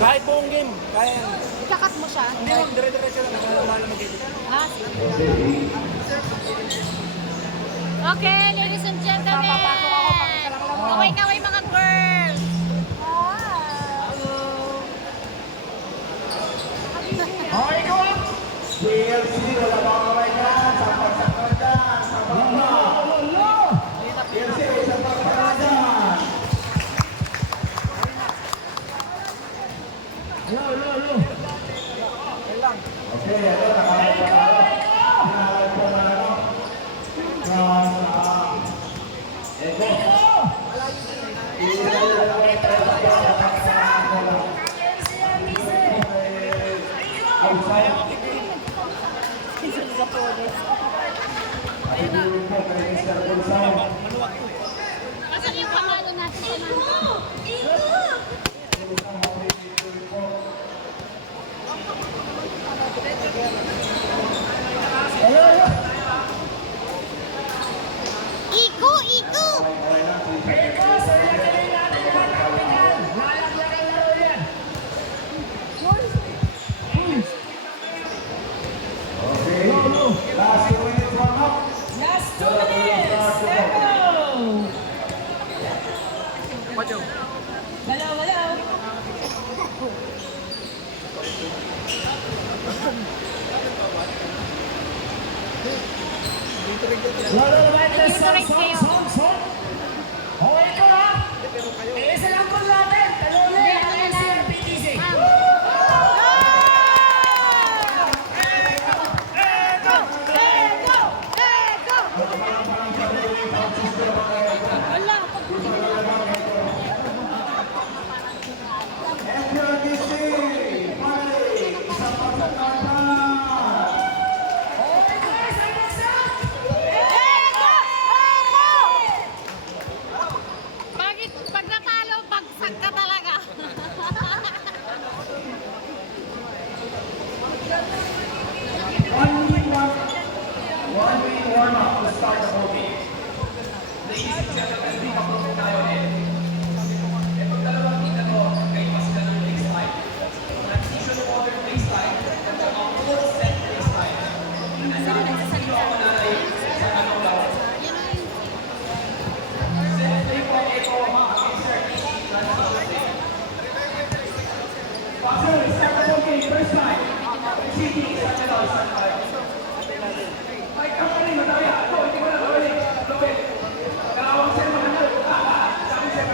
Kahit buong game, kaya yan. Ikakat mo siya? Hindi mo, dire-diretso lang. Nakalaman mag-edit. Ah, okay, ladies and gentlemen. Kaway-kaway mga girls. Okay, go up! PLC, wala ba kamay dyan? Sapat-sapat dyan! Sapat ba? PLC, sapat-sapat dyan! Hello. Okay, ito, nakakapagod. Hinaharap ko na ano. Asan yung kamalo natin sa mga? Iko! Last 2 minutes, warm up. Last 2 minutes! Let's go! Galaw. Son. Okay ko ha? Isa lang po natin. Talunin ang NCRPTC. NCRPTC. Pare, isang pagkakataon. Bakit pag natalo, bagsak ka talaga? One week warm up to start the whole game. Ladies and gentlemen, hindi pa po tayo ulit. E pag dalawang kita to, kayo mas ka ng baseline. Transition order baseline, at saka full set baseline. Dito ako nanay sa anong laro. Siyempre po ito ang insert transition game. Passer, start the whole game, first time. City, start the whole time. Ay, kapalin, mataya. Ito, hindi ko na lawin. Lawin. Kalawang sir, mahal. Sabi sir,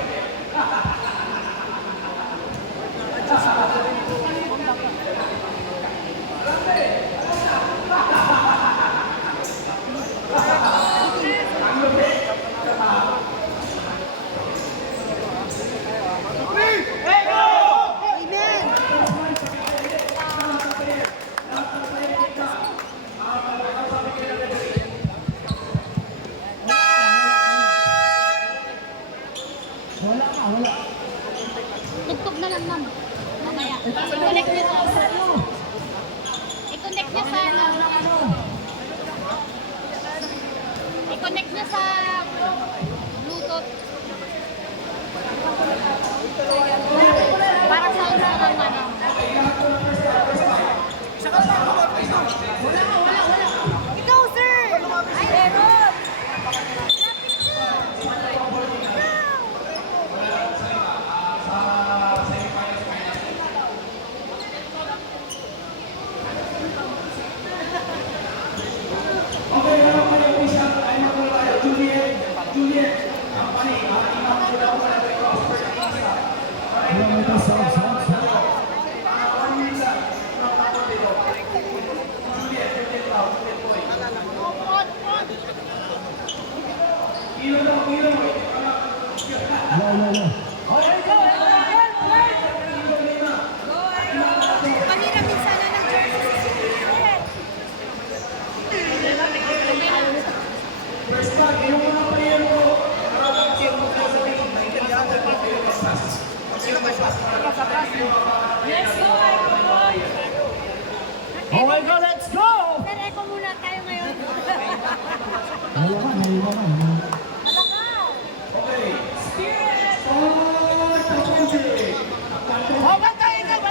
ang lupit. Tugtog na lang, ma'am. Mamaya. I-connect niyo sa I-connect niyo sa I-connect niyo sa Bluetooth. Para sa unang ano. Ikaw, sir! Ay, meron! Okay, harap kayo po siya. Ay, magulay. Juliet. Ang pani. Imam ko daw pala kay Prosper na isa. Juliet daw. Juliet boy. Ilo daw. Okay, go. Kanina minsan na ng jersey. First tag, yung mga player ko, karapag check mo ko sa ring. Naintindihan ko pa kayo paspas. Sino may paspas? Let's go, everyone! Okay, go, let's go! Sir, echo muna tayo ngayon. Okay. Spirit! Start the music! Oh, bantay ka!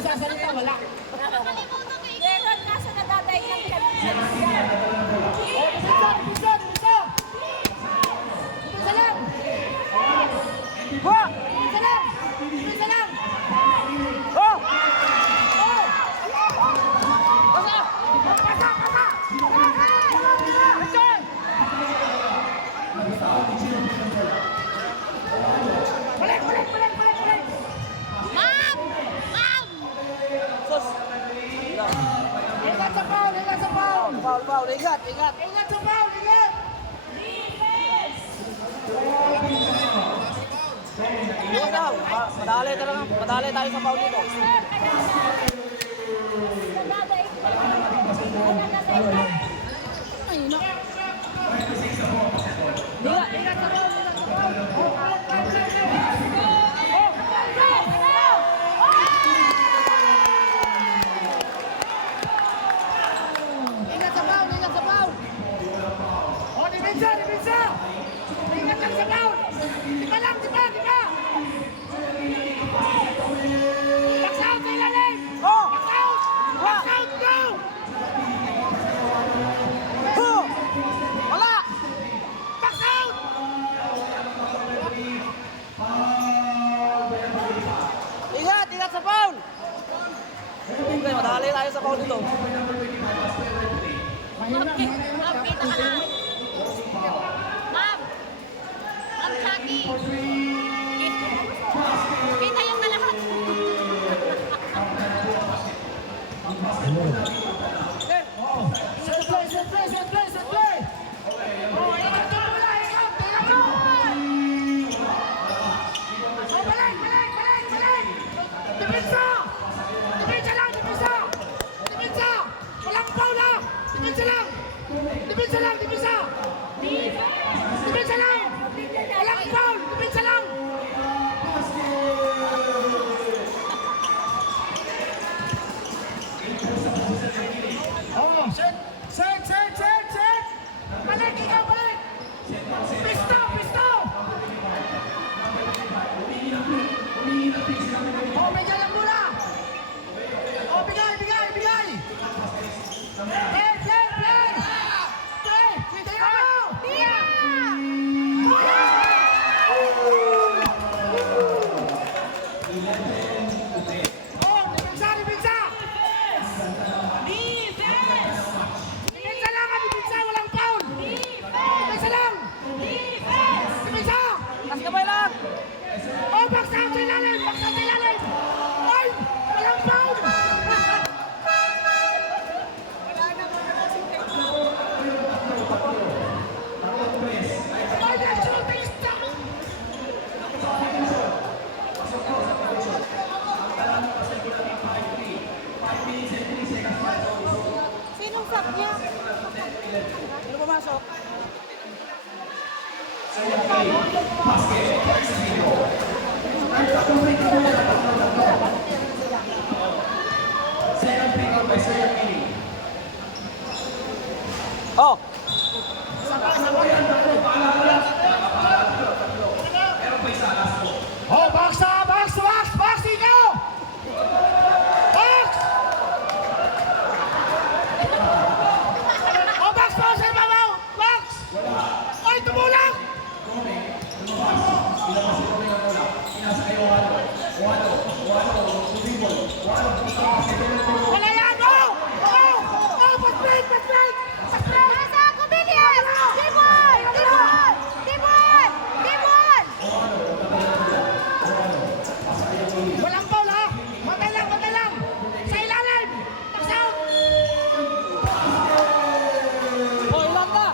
masasalita, wala. Meron nasa nadatay ng Bisa! Bisa lang! Buwa! Bisa lang! Bisa lang! Oh! Oh! Pasa! Pasa! Pasa! Pasa! Balik! Balik! Balik! Balik! Balik! Ma'am! Ma'am! Sus! Ingat sa foul! Ingat sa foul! Foul! Foul! Ingat! Ingat! Ingat sa foul! Ingat! Yun daw! Madali talaga! Madali tayo sa foul dito! Ay, no! Ingat! Ingat sa foul! Ingat sa foul! Oh! Ingat sa foul! Ingat sa foul! Oh, depensa! Depensa! Ingat lang sa foul! Di ba lang? Di ba? Di ba? Box out sa ilalim! Oh! Box out! Box out! Go! Oh! Wala! Box out! Ingat! Ingat sa foul! Okay, madali tayo sa foul dito. Ma'am, kita ka lang. Ma'am! Ma'am Jackie! Kita yung nalahat. Set play! Set play! Set play! Set play! Oh, ingat ka muna! Ingat! Ingat ka! Oh, balik! Balik! Balik! Balik! Depensa! Depensa lang! Depensa! Depensa! Walang foul ha! Depensa lang! Depensa lang! Depensa! Depensa lang! Walang foul! Depensa lang! Oh, set! Set! Set! Set! Set! Balik! Ikaw! Balik! Pisto! Pisto! Oh, bigyan lang muna! Oh, bigay! Bigay! Bigay! Play! Play! Play! Play! Sige mo! Oh, depensa! Depensa! Depensa lang! Depensa! Walang foul! Depensa lang! Depensa! Kas kamay lang! Oh, box out sa ilalim! Box out sa ilalim! Ay! Walang foul! Ay, na-shooting star! Sinong sub niya? Sino pumasok? Oh! Oh, box! Box! Box! Box! Ikaw! Box! Oh, box! Box! Ay, babaw! Box! Ay, tumulak! Wala yan! Oh! Oh! Oh! Fast break! Fast break! Fast break! Nasa ako, bilis! Timon! Timon! Timon! Timon! Walang foul ha! Matay lang! Matay lang! Sa ilalim! Box out! Oh, ilan na?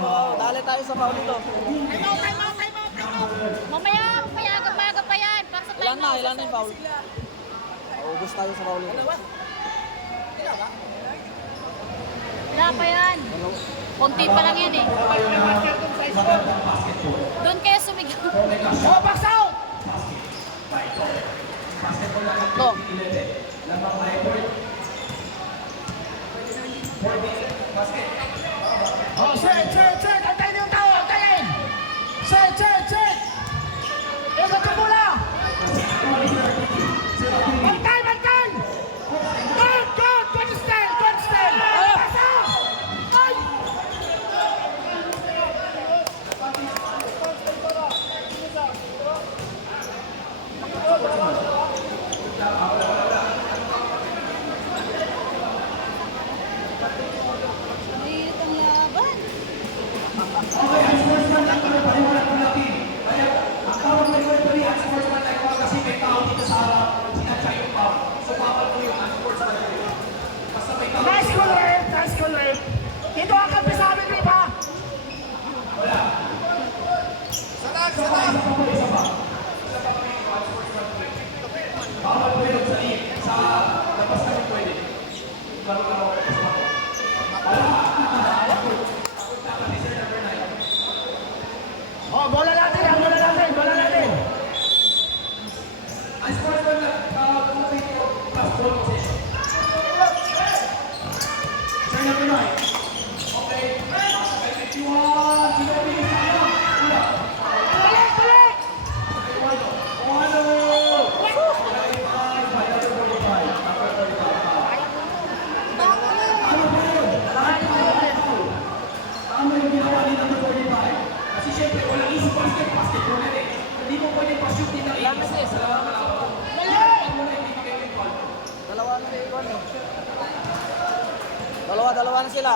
Oh, dali tayo sa foul dito. Time out! Time out! Time out! Time out! Mamaya, payagap-payagap pa yan. Pasok tayo. Ilan na? Ilan na yung foul? Ubus tayo sa foul dito. Wala pa yan. Konti pa lang yan eh. Doon kayo sumigaw. Oh, box out! Oh. Oh, set, set, set! Antayin yung tao! Antayin! Set, set, set! Ikot yung bola! Bantay, bantay! ano, paliwanag ko natin. Kaya, ang tawag ng referee at sportsmanlike foul kasi may tao dito sa harap, sinadya yung foul. So, bawal po yung unsportsmanlike. Basta may tao. Nice call, ref. Nice call, ref. Dito ang kampi sa amin, ref, ha? Bawal po yun sa liig. Sa labas kami pwede. Laro-laro ako sa mga. Oh, bola natin, ha? Bola natin, bola natin. Ang sportsman na tumutin ko plus ball position. Turn number 9. Okay. Nasa kay 51. Sino ang bilis na ano? Una. Balik, balik! Kay Eduardo. Eduardo! Tama yung ginawa ni number 45. Kasi syempre, walang easy basket. Basketball na eh. Hindi mo pwede pa-shoot din ng 80 sa lawan na lawan. Pag mo na hindi magiging foul. Dalawa na sila.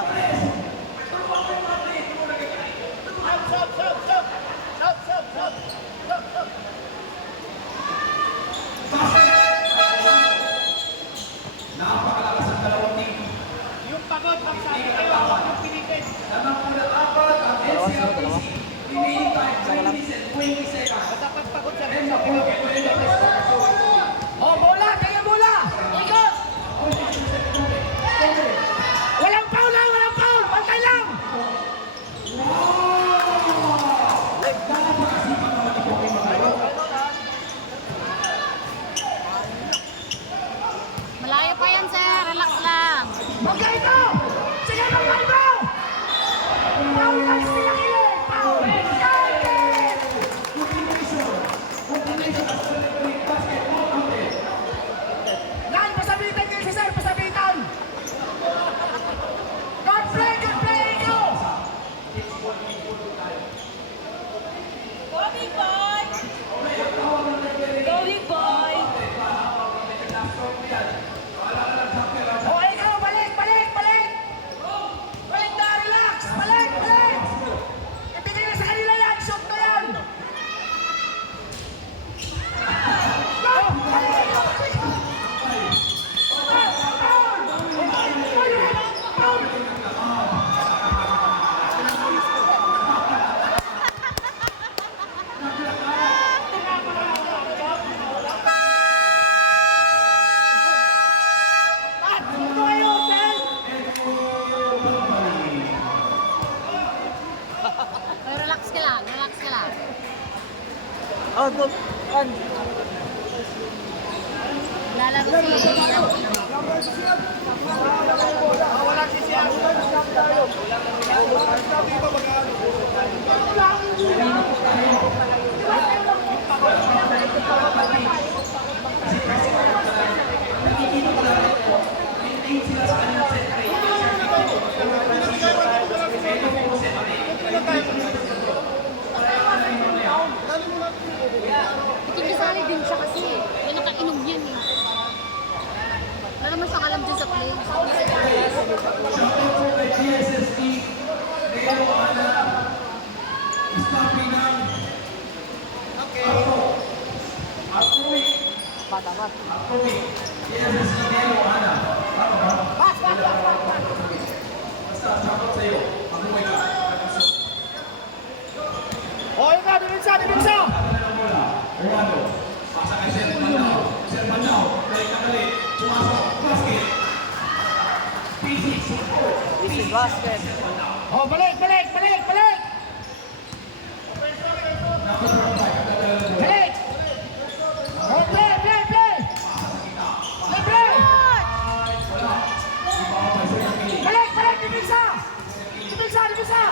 Napakalakas ang dalawang team. Yung pagod, ang sabi kayo, yung pinipin. Lamang po na apat ang NCRPC. Remaining time, 3 minutes and 20 seconds. Dapat pagod siya. Then, Oh, bola! Kaya bola! Ikot! Walang foul lang! Walang foul! Pantay lang! Malayo pa yan, sir. Relax lang. Okay, go! Sige, mag-fight mo! Foul lang sila kilig! Foul! Target! Yan, pasabitan kayo si sir! Pasabitan! Good play! Good play! Go! Going boy! Going boy! Oh, ikaw! Balik! Balik! Balik! Balik na! Relax! Balik! Balik! Ibigay na sa kanila yan! Shoot na yan! Go! Balik! Ay, relax ka lang. Relax ka lang. Oh, good. Lalaro si... Ikinasali din siya kasi. May nakainom yan eh. Wala naman siya kalam dyan sa play. Shoutout po kay GSSD, Neo Ana, Staffy ng Afroweek. Afroweek. GSSD Neo Ana. Tama ba? Basta, shoutout sa'yo. Mag-uwi ka. Oh, ikaw! Dimensa! Dimensa! Orlando. Pasa kay Sir Banao. Sir Banao. Balik na balik. Pumasok. Basket. PC. Support. Easy basket. Oh, balik! Balik! Balik! Balik! Balik! Oh, play! Play! Play! Play! Play! Balik! Balik! Dimensa! Dimensa! Dimensa!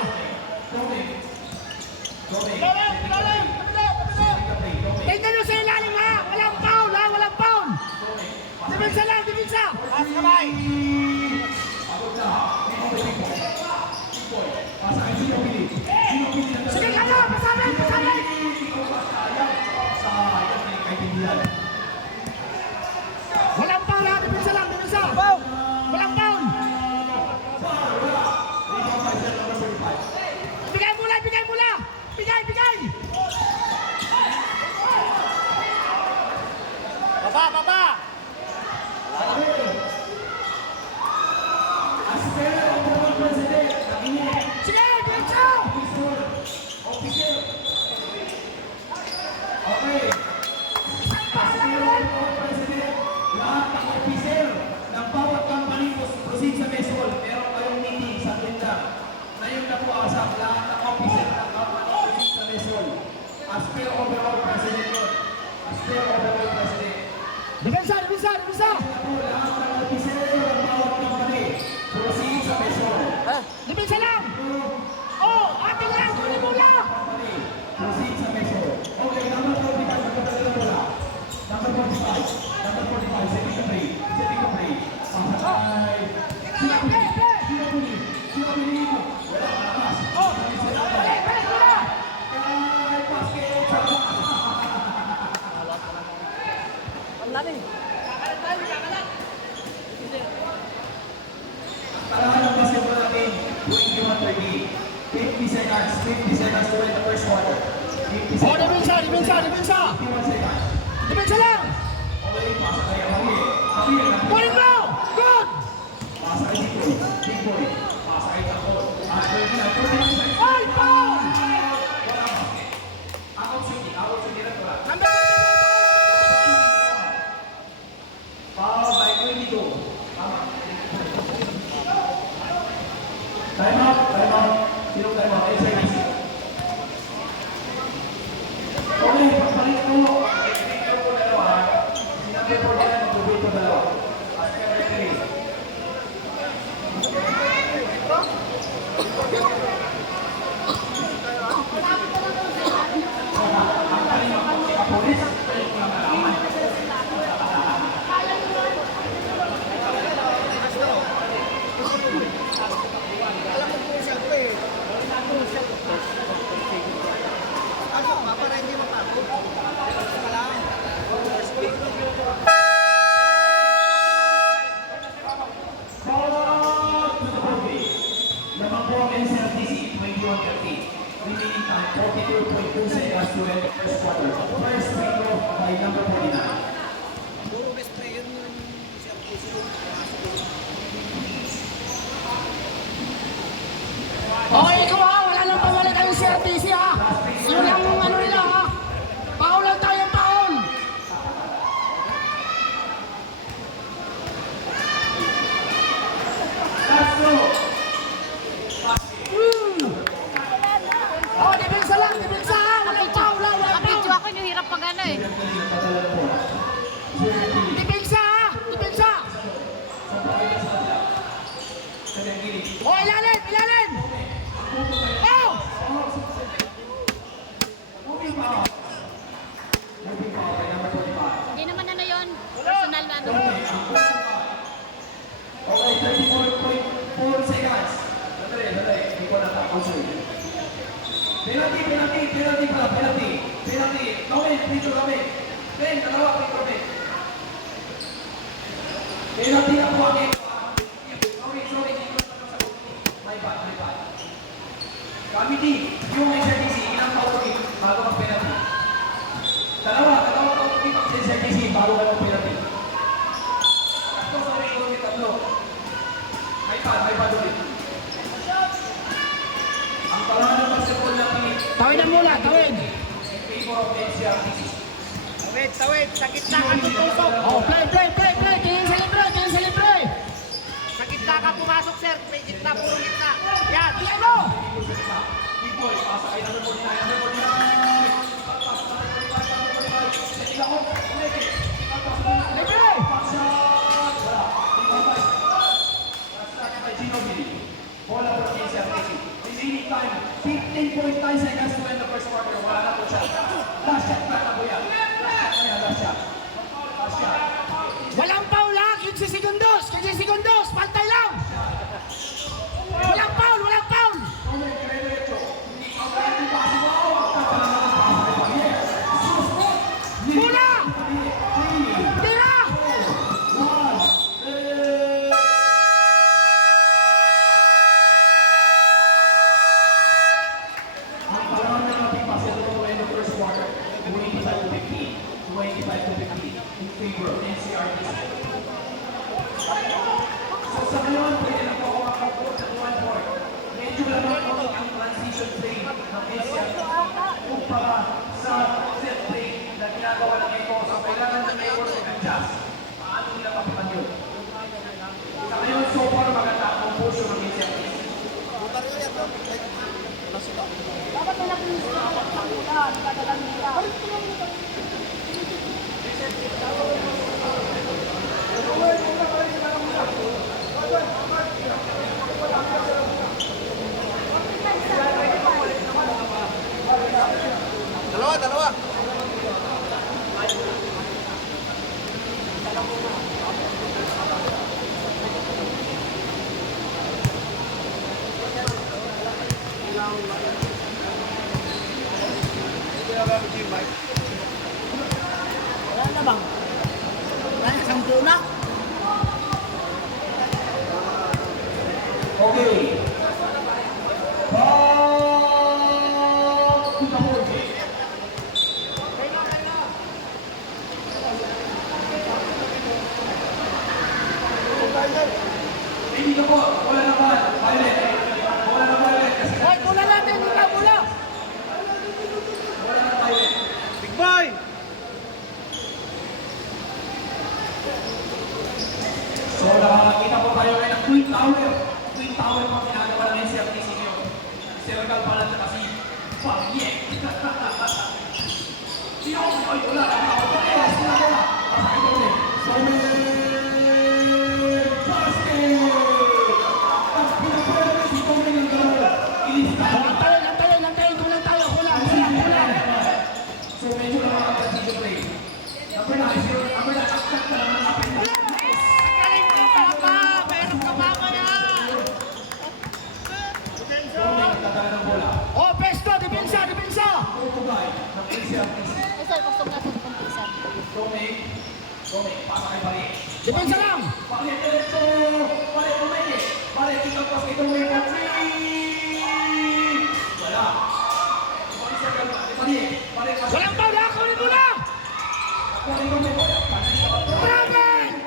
Ilalim! Ilalim! Tingnan nyo sa ilalim ha! Walang foul ha! Walang foul! Dimensa lang! Dimensa! Pass kamay! Sige ka na! Pasamin! Pasamin! Walang foul ha! Dimensa lang! Dimensa! Walang foul! Bigay mula! Bigay mula! Bigay! Dipinsa! Ah, Dipinsa lang! Oh, atin lang! Kunin mo lang! Oh, balik, balik mo na! ang lalim. Parahan ng basketball natin, 21-30. 50 seconds to win the first quarter. 50 Oh, seconds. dipinsa! Dipinsa! Dipinsa! 51 seconds. Dipinsa lang! Okay, pasa kay Javier. Javier, Kunin mo! Good! pasa kay Big Boy. Big Boy. Pasa kay Taco. At 49 seconds. Ay, foul! Out shooting lang wala. Number 32! Foul by 22. Tama. Time out. Sino time out? SIBC. Okay, pagbalik ko. Video ko dalawa. Sinabi ko dyan, mag-ubay ko dalawa. As per referee. Ang palimang pagkikapolis. Naman po ang NCRTC, 21-30. Remaining time, 42.2 seconds to end the first quarter. First free throw by number 49. Okay, ikaw ha, wala nang pabalik ang CRTC ha. Yun lang ang ano nila ha. Paul lang tayo, Paul. Last throw. Oh, dipinsa lang, dipinsa ha. Walang Paul ha, walang Nakabidyo Paul. ako, hinihirap pag ano eh. Dipinsa ha, dipinsa. Oh, ilalim, ilalim. Oh! Moving foul. Moving foul by number 45. Hindi naman ano yun. Personal na ano. Okay, 34.4 seconds. Sandali. Hindi ko natapos yun. Penalty pala, penalty. Gawin, dito gawin. Ben, dalawa, dito Ben. Penalty na po ang sorry, hindi ko natapos sa my bad. Kami di, yung SRTC, ilang paulit bago mag-penalty. Dalawa paulit ang SRTC bago ka mag-penalty. Tatlo. My bad ulit. Ang pangalan ng basketball natin Tawidan muna, tawid. in favor of NCRTC. Tawid, sa gitna ka tutusok. Oh, play. Tingin sa libre. Sa gitna ka pumasok, sir. May gitna, puro gitna. Yan. Iyan mo. Big Boy, pasa kay number 49. Libre. Bola for NCRTC. Remaining time, 15.9 seconds to end the first quarter. Wala na po siya. Last shot na po yan. Last shot. Walang Paul ha, 15 segundos. Pantay lang. Walang Paul. Mula. Tira. Ang pangalan ng ating basketball to end the first quarter, 25-15 in favor of NCRTC. So sa ngayon, pwede na po ako makakuha ng 1 point. Medyo lamang po ang transition play ng NCRTC kumpara sa set play na ginagawa ng Echo. So kailangan ng Echo mag-adjust. Paano nila mapitan yun? Sa ngayon, so far maganda ang composure ng NCRTC. Dapat na napulis na alam sa mula. Nagkadalang nila. Hindi na po, wala naman. Violet. Wala na Violet kasi Hoy, bola natin, bola, bola. wala na Violet. Big boy! So nakakita po tayo ngayon ng Twin Tower. Twin Tower po ang ginagawa ng NCRTC ngayon. Si Regal pala at si Pamyek. Sino? Ay, wala. Sino na? Pasakit ulit. Basket! At pinapala si Tommy ng gano'n. Ilista. Lang tayo, kulang tayo, kulang. So medyo nakakasito play. Number 9, number 9, aktak na naman natin. Galing ka pa! Meron ka mamaya! Nagdadala ng bola. Oh, pesto, depensa, depensa. Portugay ng NCRTC. Ito, gusto nga sa kumpisan. Tommy, pasa kay Bari. Depensa lang. Bari, diretso! Bari, umeke! Bari, tingnan pas kay Tommy for 3! Wala. Bari, circle pa. Bari, pas. Walang bola, kunin mo na. Bari, Tommy.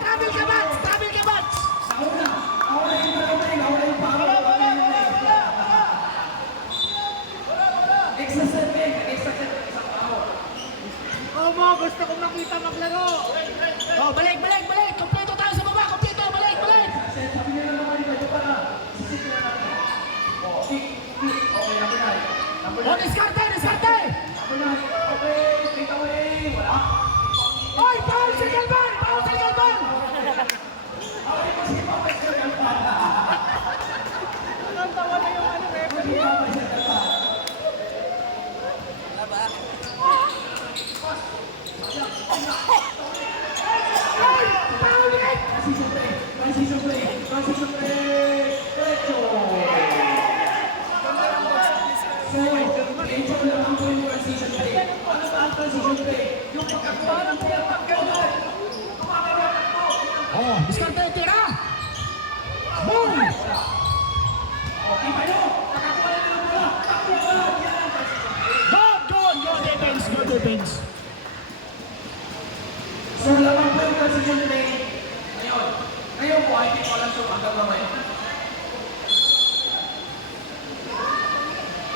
Travel ka, Bats. Travel ka, Bats. Nauna yung Tommy. Nauna yung power. Extra set, isang power. Oo mo, gusto kong makita maglaro! Oh, balik. Kompleto tayo sa baba, kompleto, balik. Sabi nila naman ito para sisipin na natin. Oh, kick. Okay, number 9. Number 9. Oh, diskarte. Number 9. Okay, take away. Wala. Oy, foul si Galvan. Okay, kasi pa sir Galvan. Ang tawa na yung ano, referee. Oy, foul ulit. Transition play. Diretso. So, medyo lang ang point transition play. Ano ba ang transition play? Yung pagkakuha ng bola, pagkakuha. Oh, diskarte, tira. Boom. Okay, payo. Pagkakuha na ng bola. Pagkakuha. Yan ang transition play. Go defense. So, lamang po yung transition play. Ngayon po, ay hindi ko alam siya hanggang mamaya.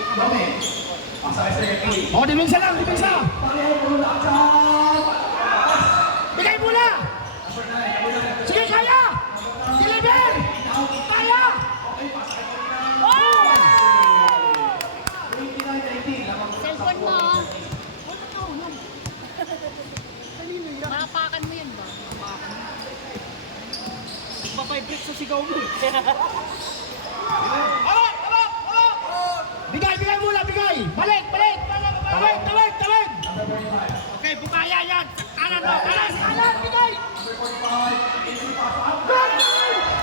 Dami. Pasakay sa referee. Oh, depensa lang. Pareho po lakad. Bigay bola. Number 9. Sige, kaya. Deliver. Kaya. Okay, pasakay po na. 29-19. Lamang po. Cellphone mo, oh. Mapakan mo yun ba? Papaybreak sa sigaw mo. Bigay bola. Balik. Tawid. Okay, bukaya yan! Kanan mo! Kanan! Kanan, bigay. Number 45. Entry pass out.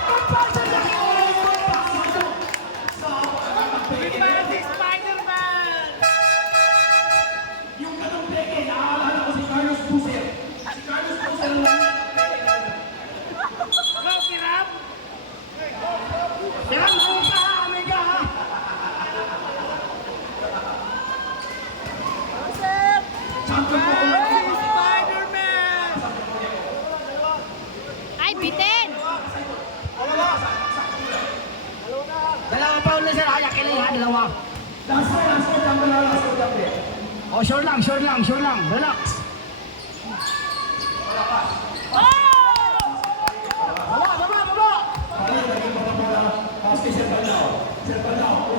Ang pasa na. Si Spider-Man! Yung ganong peke, naaalala ko si Carlos Buser. Si Carlos Buser lang. Go, Piram! Tirang ko ka, Amiga, ha? Champion po ako. Spider-Man! Ay, bitin! Dalawa foul na sir. Ayak ilan ha, dalawa. Last four, jumper. Oh, sure lang. Relax. Baba. Ay, naging bola. Pass kay Sir Bandao. Sir Bandao.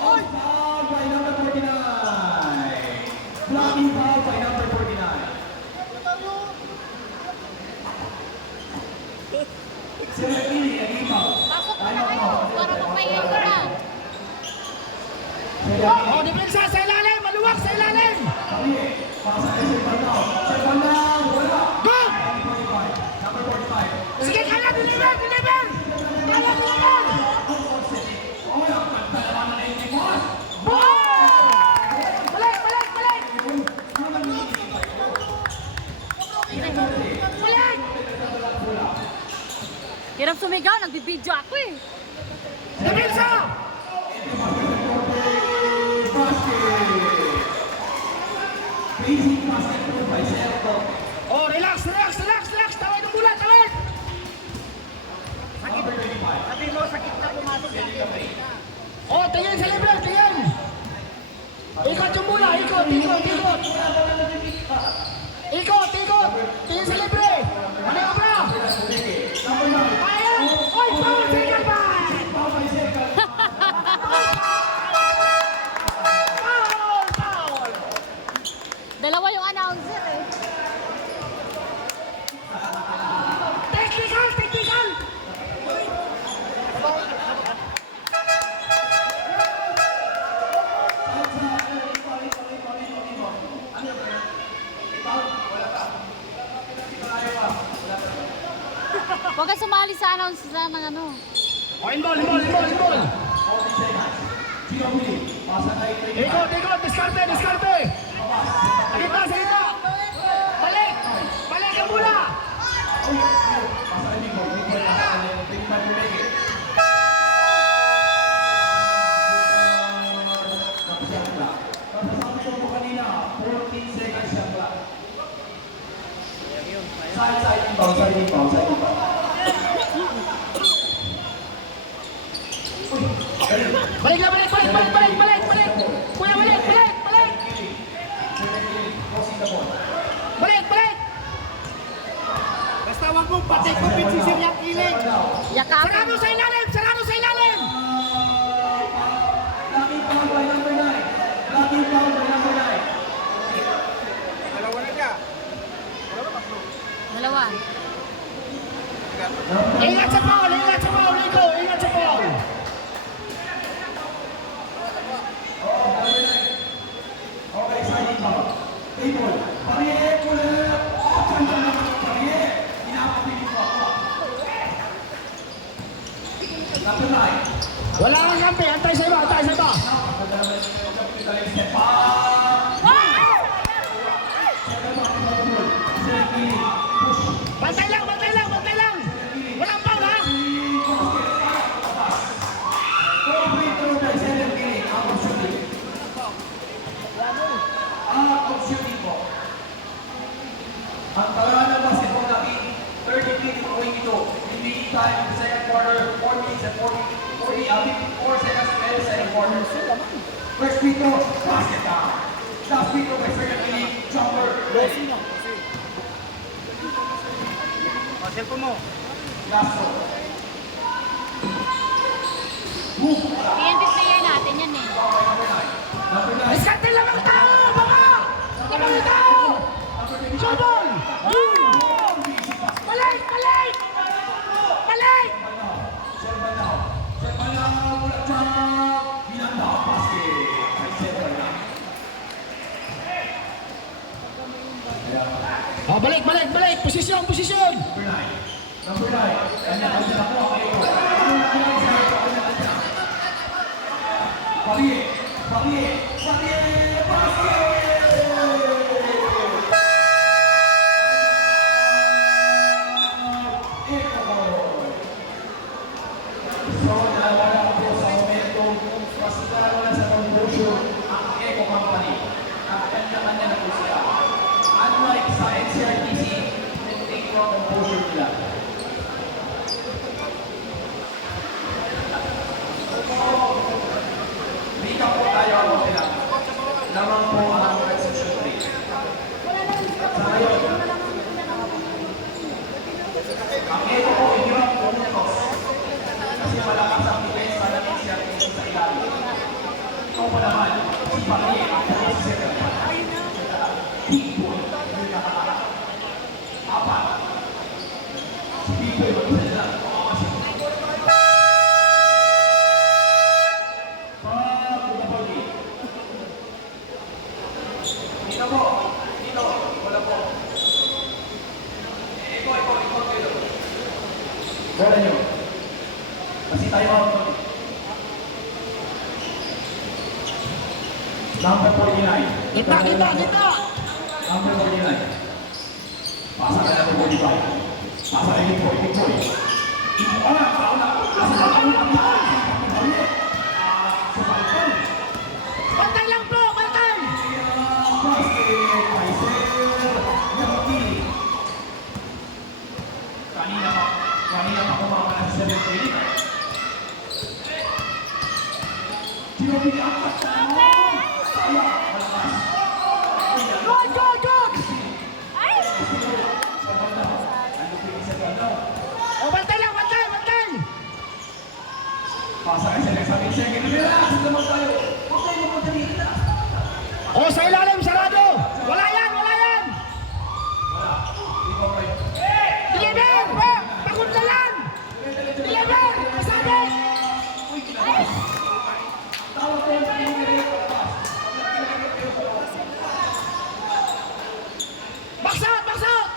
Oy! Foul by number 49. Blocking foul by number 49. Sir Emily, naging foul. Pasok mo na kayo para magpahinga ko na. Oh, depensa sa ilalim. Maluwag sa ilalim. Pasa kay Sir Bandao. Sir Bandao, wala. Go! Number 45. Sige, kaya deliver. Oh, ang kanta naman na yung boss. Balik. Hirap sumigaw, nagbibidyo ako eh. Depensa! Basic basket by Serto. Oh, relax. Tawid ang bola. Oh, tingin sa libre, tingin. Ikot yung mula, ikot. Ikot. Tingin sa libre. Maniobra. Ayan. Oy, foul, single man. Foul. Dalawa yung announcer eh. Technical. Huwag ka sumali sa announcer ng ano. Oh, inball. Ikot, diskarte. Sa gitna. Balik ang mula. Side inbound. Balik. Kuya, balik. Balik. Basta wag mong patik-kupit si Sir yung kilig. Yakapin. Sarado sa ilalim. Lucky foul by number 9. Dalawa. Ingat sa foul, Nico. Ingat sa foul. Okay, side inbound. People, Pariye, Pariye. Inapapilit ko ako. Number 9. Wala kang kampi. Antay sa iba. Bantay lang. Walang foul, ha? Out of shooting po. Ang talaan ng basketball natin, 30 minutes going ito. In the time in the second quarter, 4 minutes and 54 seconds to end the second quarter. First free throw, basket down. Last free throw by Sergio Pili, jumper, ready. Cellphone mo. Last throw. Move. PNP player natin yan eh. Number 9. Diskarte lang ang tao, baba! Lamang ang tao! Showball! Balik! Serbanao, Bulacang, Hinanda, basket. Ay, Serbanao. Oh, balik! Posisyon! Number 9. Kanya-kanya na po ang ito. Pariye, basket! So, nawala ko po sa momentum. Mas lalo na sa conclusion, ang Eco Company. Ang kanya-kanya na po sila. Unlike sa NCRTC, take po ang composure nila. Recap po tayo ang sila. Lamang po ang reception rate. Sa ngayon, ang Eco po inirap po nito. Kasi malakas ang depensa ng NCRTC sa ilalim. Ito pa naman, si Pariye ang first second. Big boy, yung nakakalat. Apat. Si Big boy, mag-isa lang. Dito po. Wala po. Ikaw kayo. Bola nyo. Kasi tayo out. Number 49. Kita! Number 49. Pasa ka na po, Body Boy. Pasa na yung Big Boy. Bantay lang bro! Bantay! Kanina pa kumama na sa 7-3. Good, good, good! O, bantay lang, bantay, bantay! Pasa kay Select sa second. Relax naman tayo. Huwag tayo magmadali. O, sa ilalim, sarado! Wala yan, wala yan! Deliver! Takot na yan! Deliver! Masabi! Baksot! Baksot!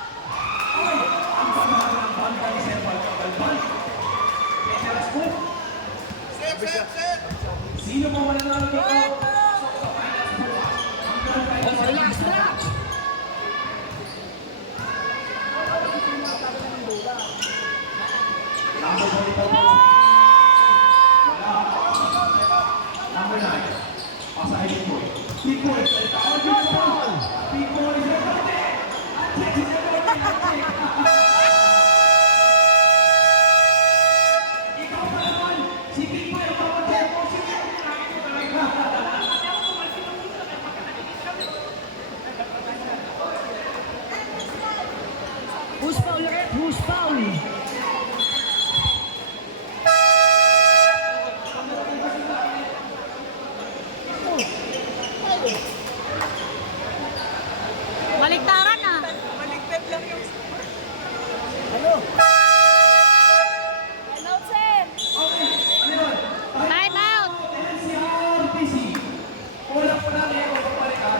Sino mo mananalo dito? O, relax, relax! Number 9. Pasa kay Picoy. Picoy. Picoy. Ikaw pa naman. Si Picoy ang papatay mo. Who's foul ulit? Who's foul? Baliktaran ah. Time out. NCRPC. Wala po na ngayon. Pagbalik ka.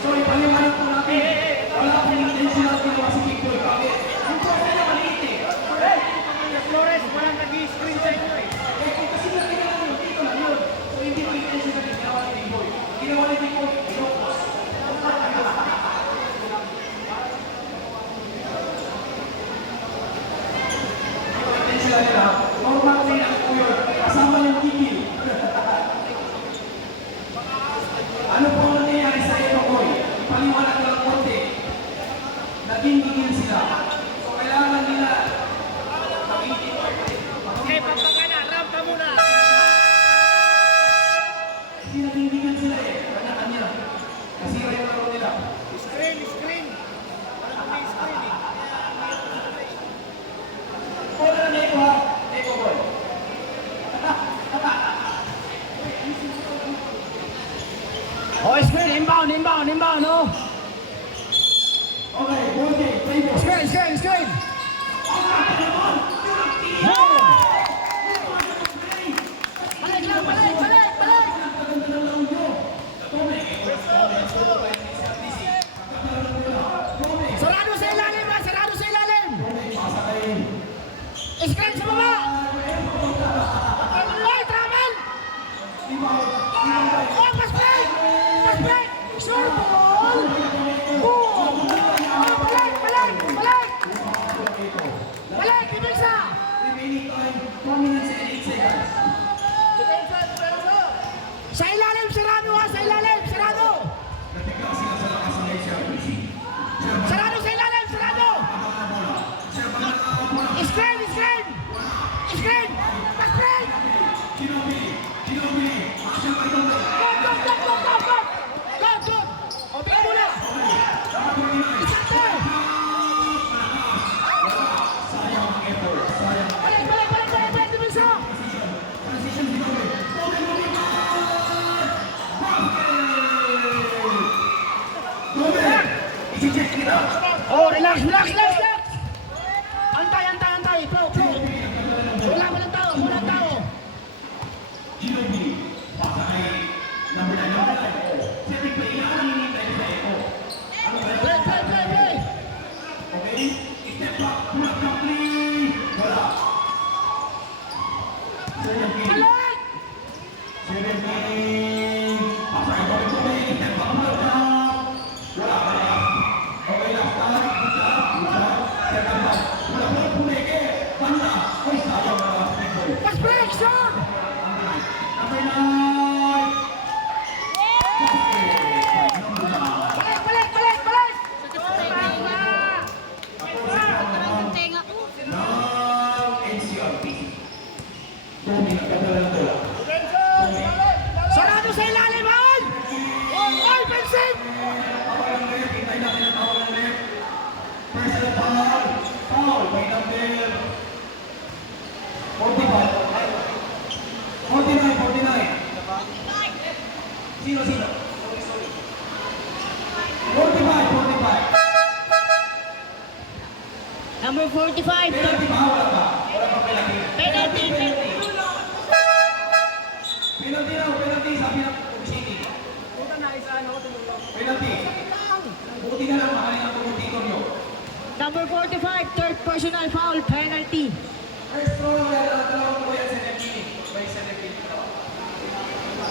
So, ipaliwanag po natin. Wala pong intentional ginawa si Picoy. Bakit? Yung porta niya maliit eh. Flores, walang nag-i-screen sa inyo eh. Eh, kung kasi nakikita nyo, dito lang yun. So, hindi mo intentional ginawa ni Picoy. Ginawa ni Picoy, inokos. Intentional nila. Normal na yan po yun. Kasama yung kikil. Ano po ang nangyayari sa iyo, Koy? Ipaliwanag lang konti. Naging gigil sila. So, kailangan nila maging teamwork. Okay, pampagana, rampa muna. Hindi naging gigil sila eh. Kanya-kanya. Kasira yung laro nila. Screen, screen. Walang may screen eh. Wala na Neko ha. Neko, Koy. O, screen, inbound, inbound, inbound, no? Okay, ball game. Play ball. Screen, screen, screen! Balik lang, balik, balik, balik! Sarado sa ilalim, ha? Sarado sa ilalim! Screen sa baba! Ay, travel! Oh, pass break! Pass break! Sure ball! Boom! Oh, balik, balik, balik! Balik, ibigsa! Remaining time, 4 minutes and 8 seconds. Sa ilalim, sarado ha! Sa ilalim, sarado! Nagpigla sila sa lakas ng HRPC. Sarado sa ilalim, sarado! Screen, screen! Screen! Pass break! Ginobili. Action by Dome. Go, go, go, go, go, go! Go, go! O, bigyan mo na! Isante! Sayang ang effort. Sayang ang Balik, balik, balik, balik, balik, ibigsa! transition. Ginobili. Dome! Isi-check nila. Oh, relax, relax, relax, relax! Antay, antay, antay! Flow, flow! Walang tao, walang tao! Ginobili. Pasa kay number 9. Number 9. Setting play. Yan ang hinihintay sa Echo. Play, play, play, play! Okay? Step back. Pull-up na play. Wala. Sayang play. Balik! Sayang play. Pasa kay Dome. Step back. Pull-up na. Wala. Okay, last time. Good job. Good job. Number 45, Penalty ba? Wala ba? Wala ba penalty? penalty. Penalty raw, penalty. Sabi ng City. Penalty. Buti na lang makaling ang commentator nyo. Number 45, third personal foul, penalty. First throw na wala lang dalawang po yan sa Nepini. May sa Nepini.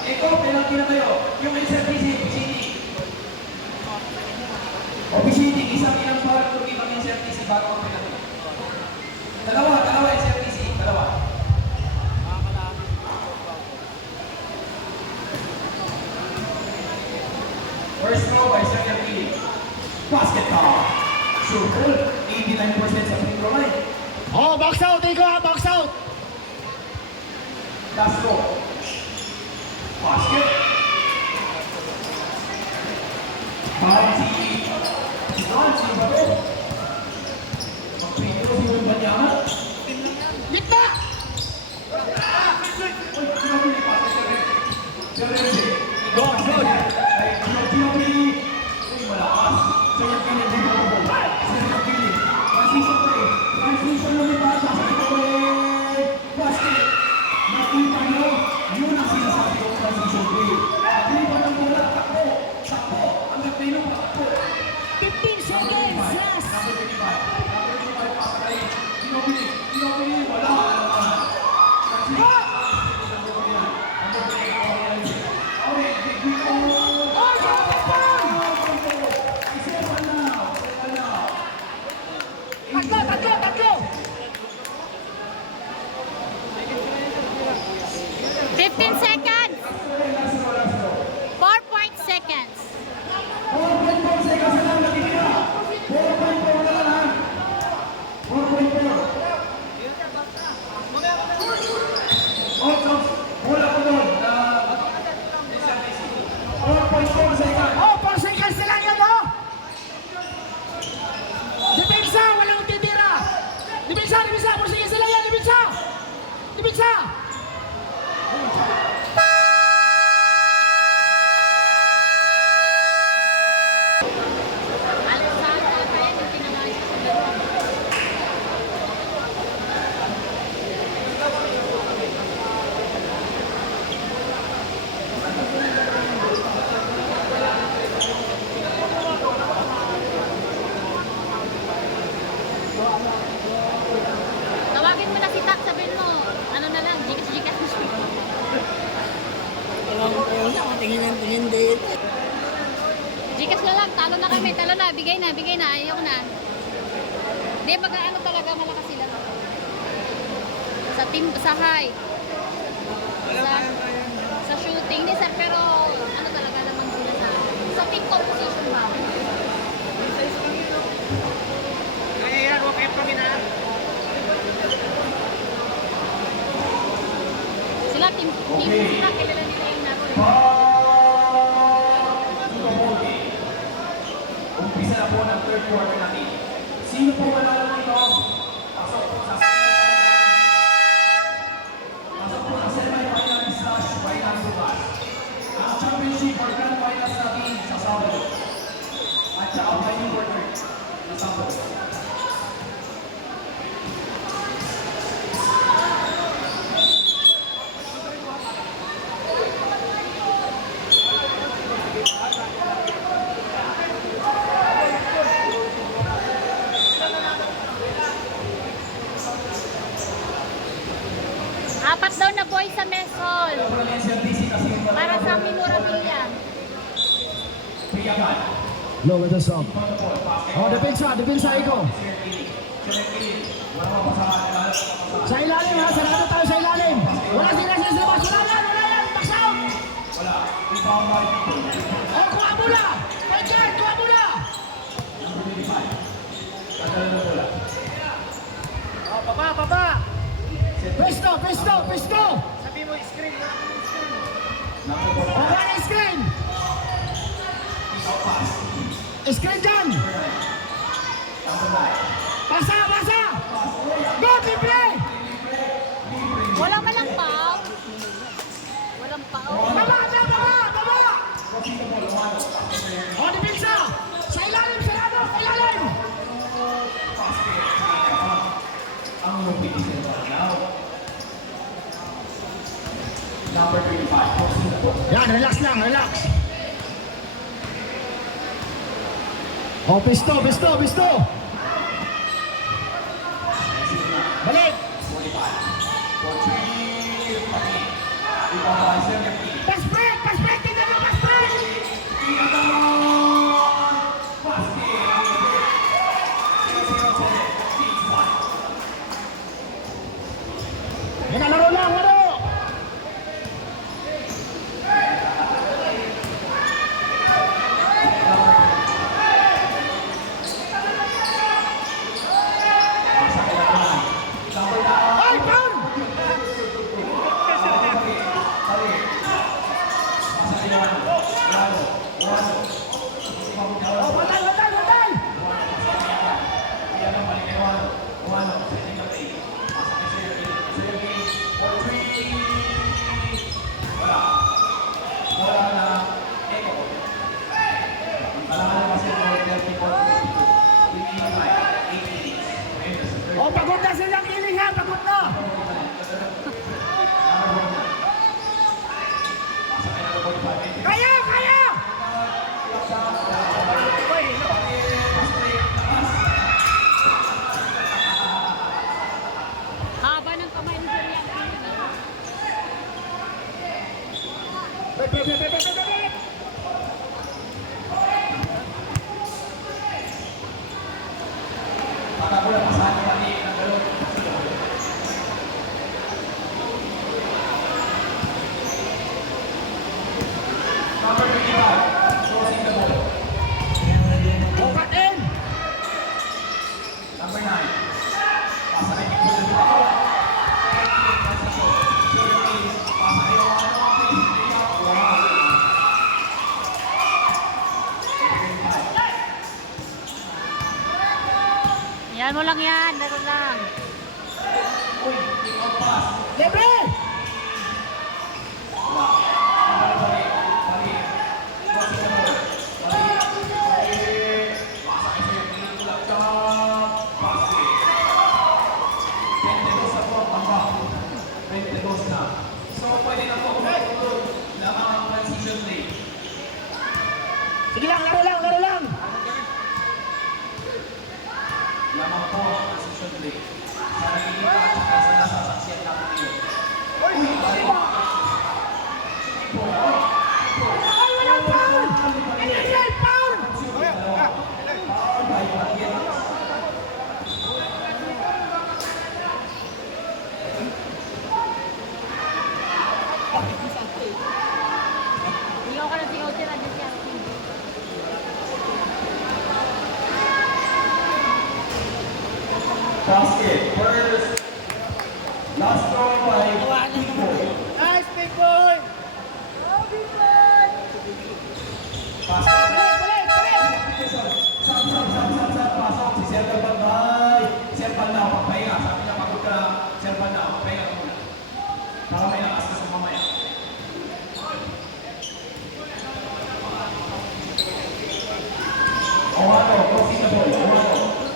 Ito, penalty na kayo. Yung SRTC, City. O City, isang ilang foul kung ibang SRTC bago ang penalty. Dalawa SRTC. Dalawa. First throw by Sir Nepini. Basket ball. Sure goal. 89% sa free throw line. Oh, box out, Iko ha, box out. Last throw. Basket. Nancy Bato. Mag-free throw si Juan Banyama. Gitna! Good. Ay, Ginobili. Uy, malakas. Sir Nepini, di ba ako? Sir Nepini. Transition play. Transition lumipad. Basket away. Basket. Nakita nyo, yun ang sinasabi kong transition play. Naglipan ng bola. Takbo. Takbo. Ang nagpino pa. Takbo. 15 seconds, yes. Number 25. Pasakayin. Ginobili. Wala. Transition. Tatlo! 15 seconds. 4 seconds. 4.4 seconds na lang natitira. 4.4 na lang. 4.4. Bola ko doon. 4.4 seconds. Oh, 4 seconds na lang yan, oh! Depensa, walang titira! Depensa! 4 seconds na lang yan, depensa! Alexander, kaya yung pinamalis sa dalawa. Tawagin mo na si Tak, sabihin mo, ano na lang, jikas-jikas mo siya. Tingin din. Jikas na lang, talo na kami, talo na, bigay na, ayaw na. Hindi, mag-ano talaga, malakas sila. Sa team, sa high. Sa shooting, hindi sir, pero ano talaga naman sila sa team composition ba? Ayan, huwag kayong paminaan. Sila, team sila, kilala nila yung laro eh. Umpisa na po ng third quarter natin. Sino po manalo nito? Pasok po sa semi-final bukas. Ang championship or grand finals natin sa Sabado. At saka final quarter sa Sabado. Apat daw na boy sa mess hall. Para sa memorabilia. Piyagan. Low with the song. Oh, depensa, Iko. Sa ilalim ha, sarado tayo sa ilalim. Wala sila sa labas. Wala yan, box out. Wala. Rebound by Pico. Oh, kuha mula. Pedjan, kuha mula. Number 25. Tanggal na bola. Oh, baba! Pesto. Sabi mo, screen. Number 4. Oh, wala screen. Pass. Screen dyan. Number 9. Pasa. Go, play. Walang foul. Walang foul. Baba. Oh, depensa. Sa ilalim, sarado, sa ilalim. ang lupit ni Sir Now. Number 35, crossing the book. Yan, relax lang, relax. Oh, pisto, pisto, pisto. Balik. 45. For 3, Pati. Ibabay Sir Yaki. Pass break, pass break, tingnan mo, pass break. Yan, laro lang, laro. Ay, foul! Oh, batay, batay, batay! Oh, pagod na silang kiling ha, pagod na! Kaya, kaya! Haba ng kamay ni Sir Yang. Wait, wait, wait, wait, wait, wait, wait. Number 25, crossing the ball. Oh, cut in! Number 9, pasa kay Nico Del Pao. Yan mo lang yan, laro lang. Libre! So, pwede na po lamang ang transition play. Sige lang, laro lang, laro lang! Lamang po ang transition play. Sa nakikita at saka sa nasasaksiyan natin ngayon. Ay, walang foul! Illegal foul! Sigaw ka ng sigaw sila, dyan siya. Basket, first, last throw by Pico. Nice, big boy! Pasok. Balik, balik! Sab, pasok. Si Sir Bandai. Sir Bandai, pagpahinga. Sabi niya, pagod ka na. Sir Bandai, pagpahinga ka muna. Para may lakas ka sa mamaya. Owano, crossing the ball.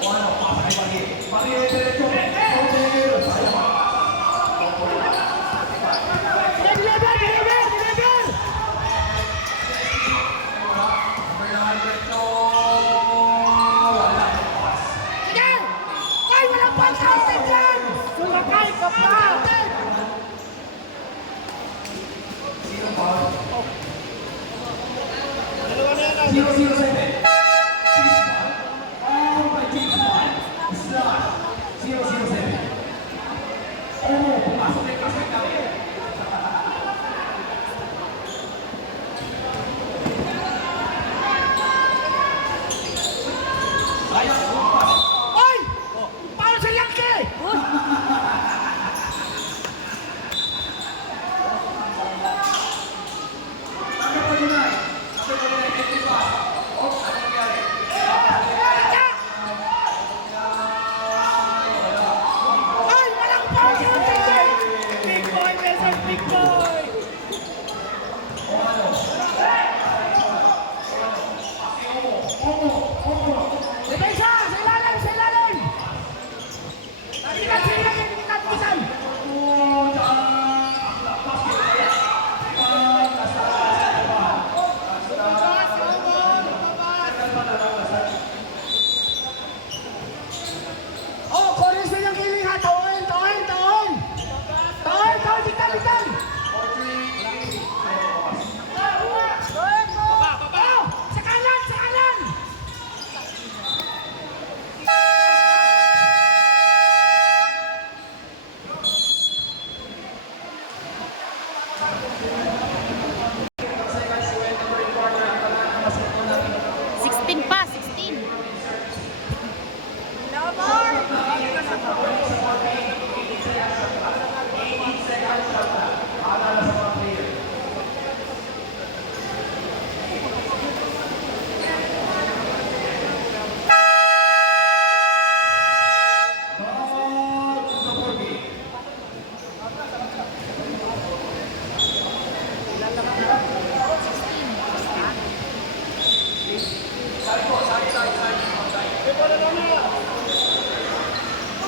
Owano, pasa kay Bagay. Bagay, diretso.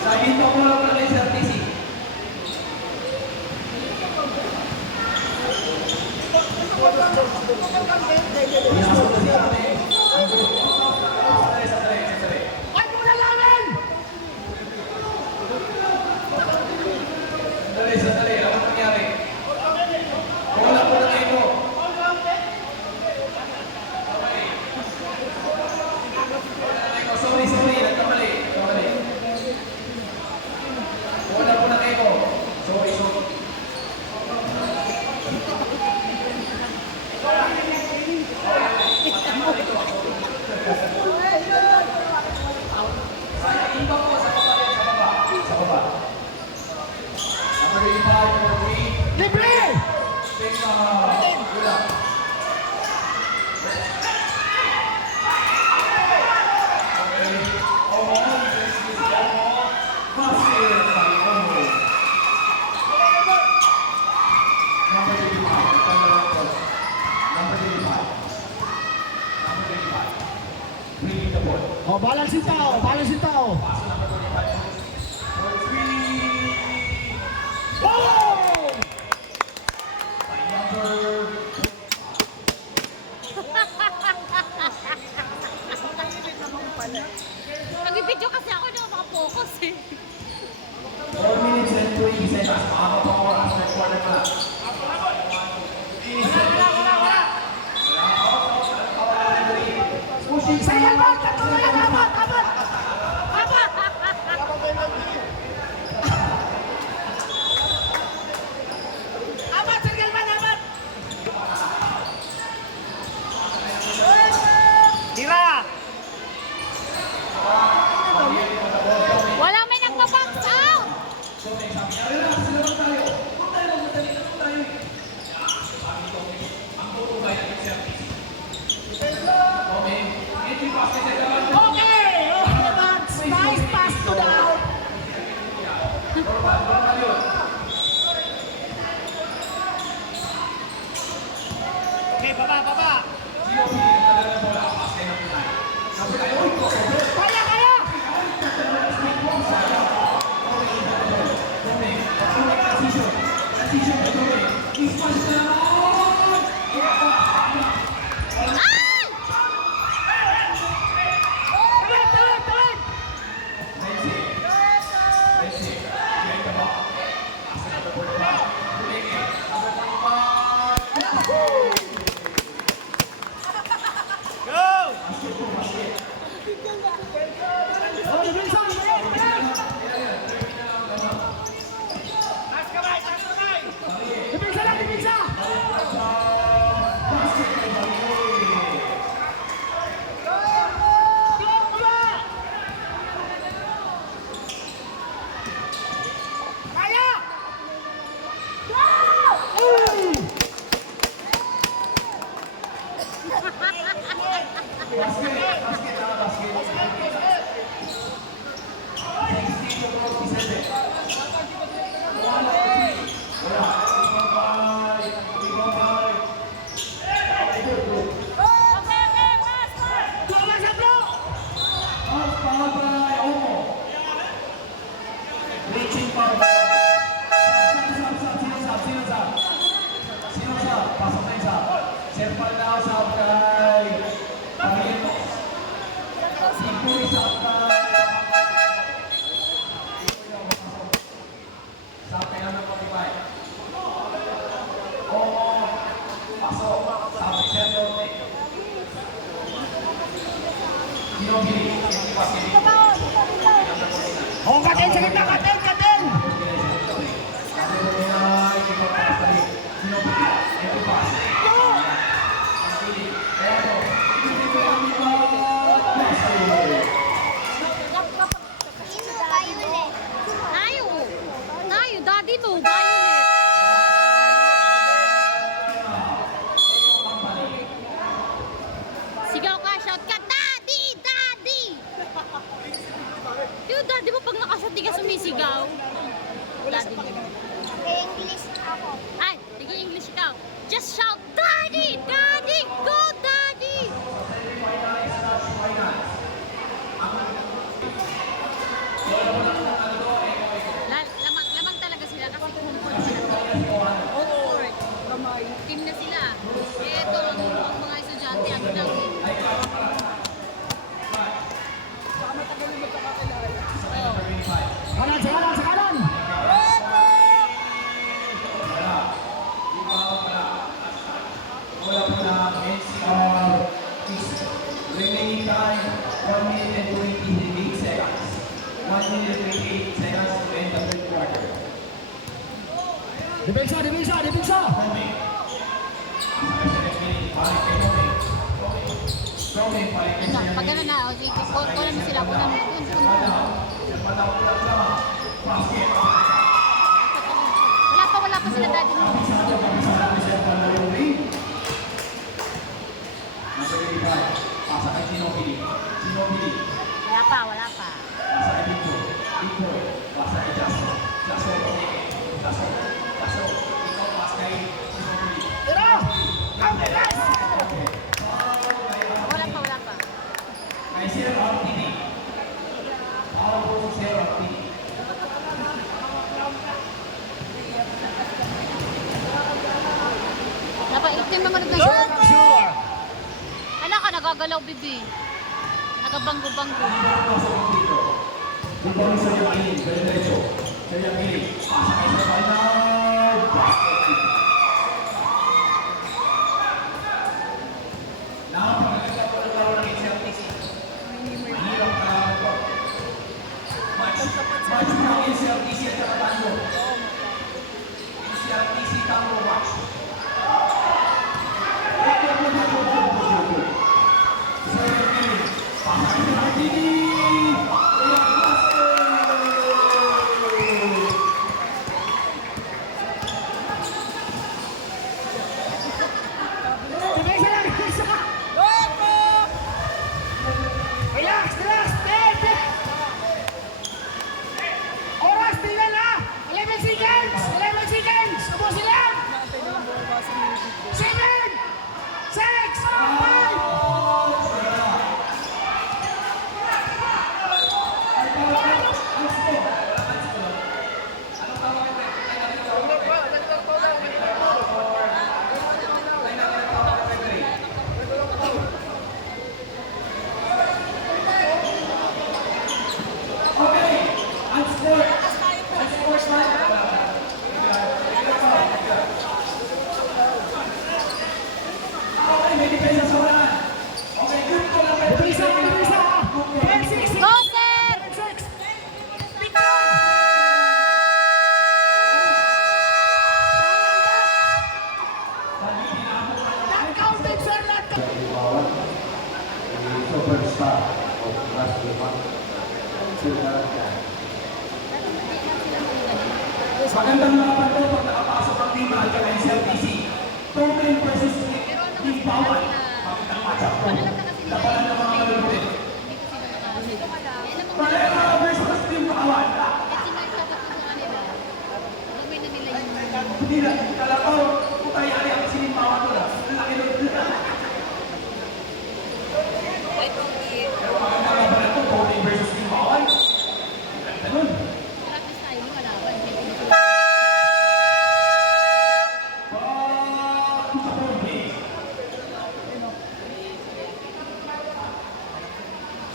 Sa hinto po lang pala sa RTC. Pinasok na si ate. Sandali. Ay, muna namin! Sandali. Ano nangyari? Wala po na kayo. Sorry. Nagkamali. Wala po na kayo. Sorry. Iba po sa baba. Number 85, number 3. Libre! Take Gula. Okay. Omo, this is Omo. Pasir by Omo. Number 85. Number 85. Bring the ball. Oh, balance yung tao. For 3. Oh! Number Nagbibidyo kasi ako, hindi ako makapokus eh. 4 minutes and 20 seconds. Makakapawa ang recorder na. Pushing sa Sige, Bang! Patuloy lang, apat! Apat, Sir Gelman, apat! Tira! Wala may nagpa-box out! Okay! Okay, Max! Nice pass to the out! Okay, baba! Kaya! Tuloy! Go! Oh, Division! Taas kamay! Division! Kaya! Tuwa sa blo! Reaching power. Sino sa? Pasok na isa. Serpal na ako sa kay Panginoon. Sipuri sa sa kaya ng Spotify. Oo. Pasok. Sabi siya doon. Ginobili. Oh, katin sa gitna! Katin! Tayo, daddy mo, violet. Sigaw ka, shout ka, daddy! Yung daddy mo pag nakashot, di ka sumisigaw. Daddy mo. English ako. Ay, sige English ka. Just shout, daddy! Daddy! Go, daddy! 1 minute and 28 seconds. 1 minute and 28 seconds to end the third quarter. Depensa, depensa, depensa! Roaming. Balik kay Roaming. Roaming, balik kay Sir Pag ano Emily. na, o sige, kunan mo sila, kunan mo. Sir Padaw, ulat sama. Basket. Wala pa sila daddy. Kabisado ni Sir Padaw Roaming. Nasa 85. Pasa kay Ginobili. Ginobili. Wala pa. Pasa kay Victor. Victor. Pasa kay Jasso. Jasso, Romeke. Jasso. Jasso. Ikaw pas kay Ginobili. Tira! Counter, guys! Wala pa. Kay Sir Artini. Power si Sir Artini. Dapat itim naman ng ganyan. Ano ka, nagagalaw, bibi. Nagabanggo-banggo. Dito ni Sir Yamilin. Diretso. Sir Yamilin. Pasa kay Sir Padaw. Basket. Napakaganda po ng laro ng SLTC. Mahirap na laro po. Match ng SLTC at saka Tango. SLTC Tango match. Sir Yamilin. Pasa kay Sir Martini. Depensa lang, depensa! Relax, relax! Oras, tingnan na! 11 seconds! 11 seconds! Ubusin lang! 7! 6! 5! Okay, unsport man. Okay, may depensa sa unahan. Okay, good ko lang. Depensa, depensa! 10, 6, Go, sir! 6! Not counted, sir! Not counted! Superstar of basketball. Magandang mga panto pag nakapasok ang team at ang SLTC. Total versus team bawal. Magandang matchup po. Labanan ng mga kalulutin. Palera versus team bawal. Hindi na, kalabaw. Putayari ang sinimpawan ko na. Ang laki nun. Pero magandang labanan po. Total versus team bawal. Ganda nun.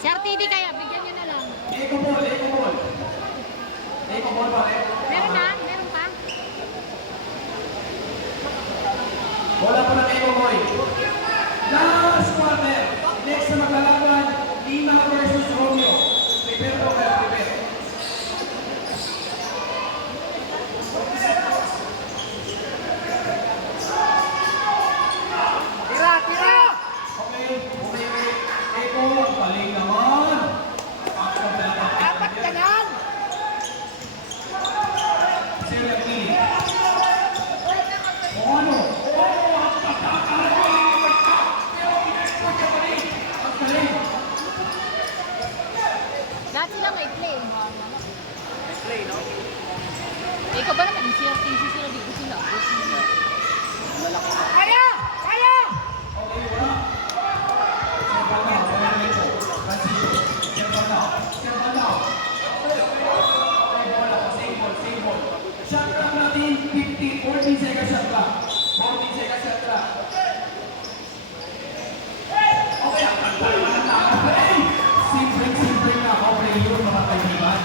Si RTD kaya, bigyan nyo na lang. Eko ball, Eko ball. Eko ball pare. Meron na? Meron pa? Bola po ng Eko boy. Last quarter. Next na maglalaban, Lima versus Romeo. Prepare po kayo, prepare. Tira, tira! Okay, Eko, ang galing naman. Dapat ganyan! Sir Yamili. O ano? Ang pagkakaroon. Pero in-export ka pa rin. Ang galing. Lahat sila may play. Ikaw ba naman, si RTD sila dito sila. Kaya! Kaya! Okay, wala. Sir Banao, wala nito. Transition. Sir Banao. Sir Banao. Okay, bola. Same ball, same ball. Shot clock natin, 14 seconds shot clock. 14 seconds shot clock. Okay, ang tama. Simple na. Okay, yun mga kaibigan.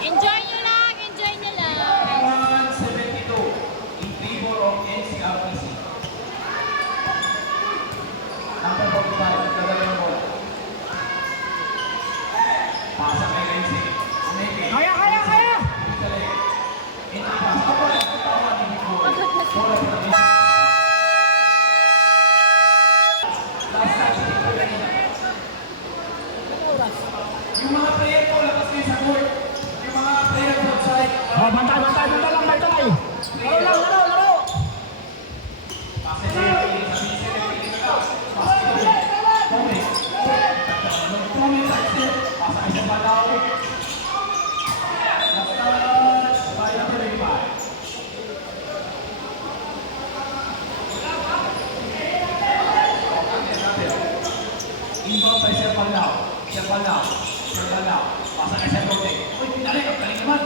Enjoy nyo lang, enjoy nyo lang. 172 Last time, yung mga player po, labas kayo sa court. Yung mga player outside. Oh, bantay lang, bantay. Laro. Pase siya, sabihin siya, pase siya. Comment. Comment, pasa kayo sa balaw. Last touch, by number 35. Inbound by Sir Palao. Pasa kay Sir Rote. Uy, pinalik, ang galing naman.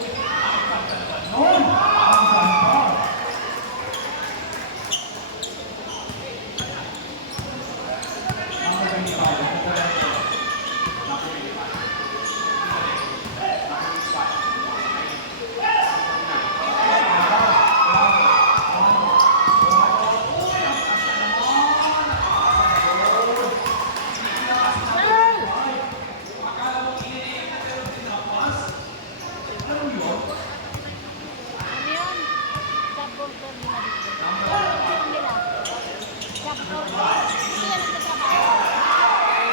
Uy, ang ganda naman nun. Ang ganda. Number 25. Number 25. Ano yun? Job broker nila dito. Job nila. Job broker. Hindi yan nagtatrabaho.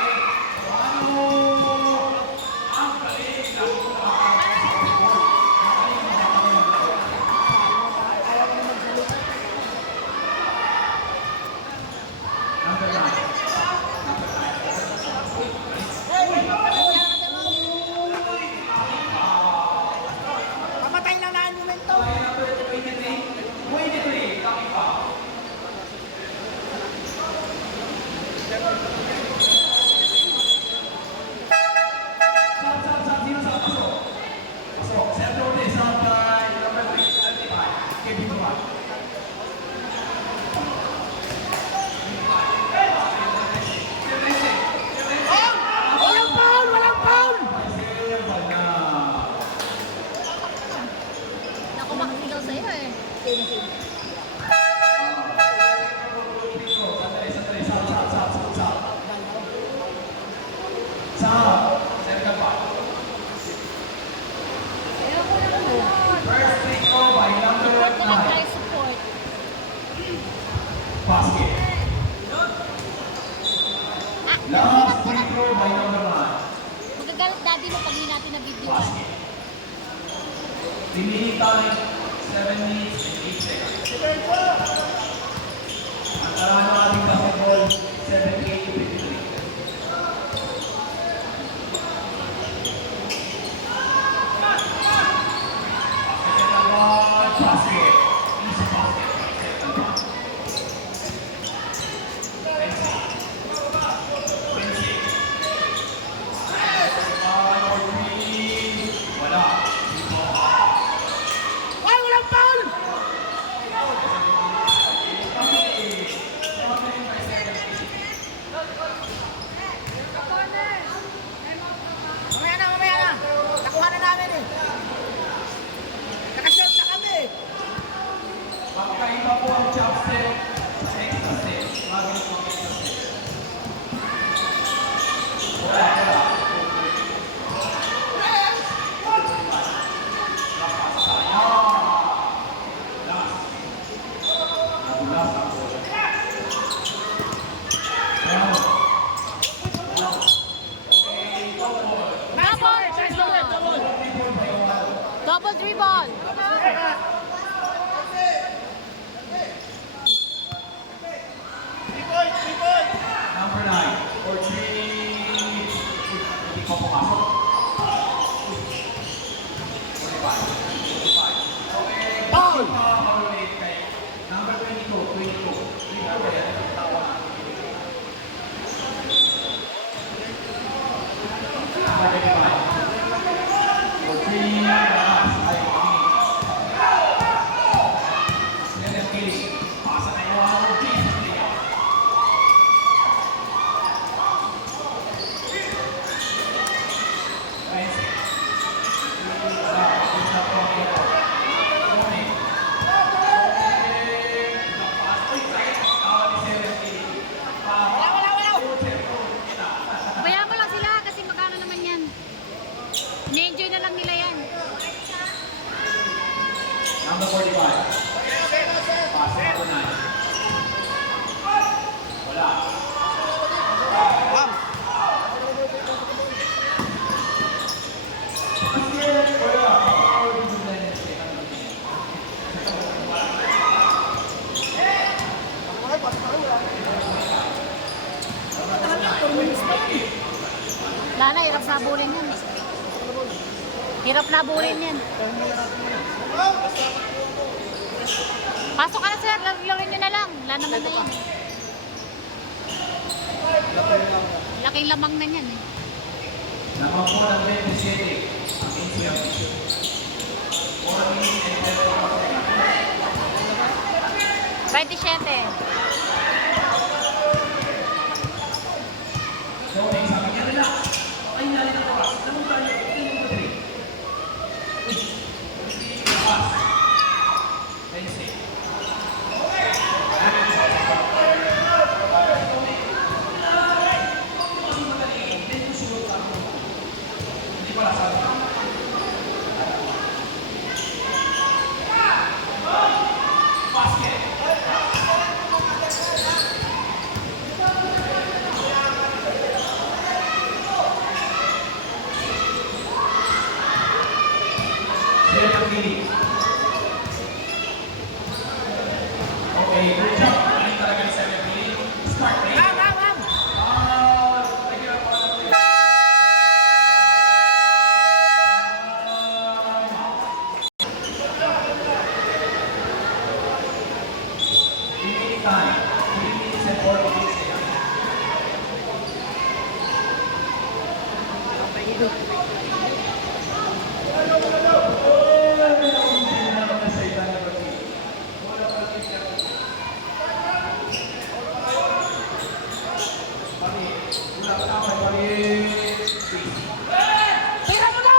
Number 9. Pamatay lang na ang momentum. Number 23, lucky foul. Saan, sino sa pasok? Pasok, Sir Rote, saan by number 35, Kevin Duran. Walang foul. Sir, wala. Naku, makasigaw sa'yo eh. Sa Sir Gabal. First free throw by number Support na lang 9. tayo, support. Basket. Last free throw by number 9. Magagalit daddy mo pag hindi natin na-video. Basket. Remaining time, 7 minutes and 8 seconds. Ang tara ng ating basketball, 78-53. Basket. Easy basket. Wala. Ay, walang foul. Mamaya na. Nakuha na namin eh. Nakashot na kami. Magkaiba po ang jump step sa extra step. Magaling po ang extra step. Wala. Lapas sayang. Last. Nagulas ang bola. Bravo. Double dribble. Number 9. For 3. Hindi ko pumasok. 45. Foul. Number 22. Dito ba yan? Tawa. Number 25. For 3. Ay, yan ang kilig. Pasa na yung mga routine. Lala, hirap na bulin yan. Hirap na bulin yan. Pasok ka na sir, laruin nyo na lang. Wala naman na yan. Laking lamang na yan eh. Nakapo ng 27. Ang Infiam. 4 minutes and 30 seconds. 27. So, may isa kanya relax. Ay, nalin ang oras. Lamang tayo. Ito yung battery. Uy. Lakas. 10 seconds. Hindi pala sabi. Basket. Sila ang gili. Okay, good job. Galing talaga ni Sir Gili. Start rate. Regular pa lang ulit. Remaining time, 3 minutes and 48 seconds. Tira mo na!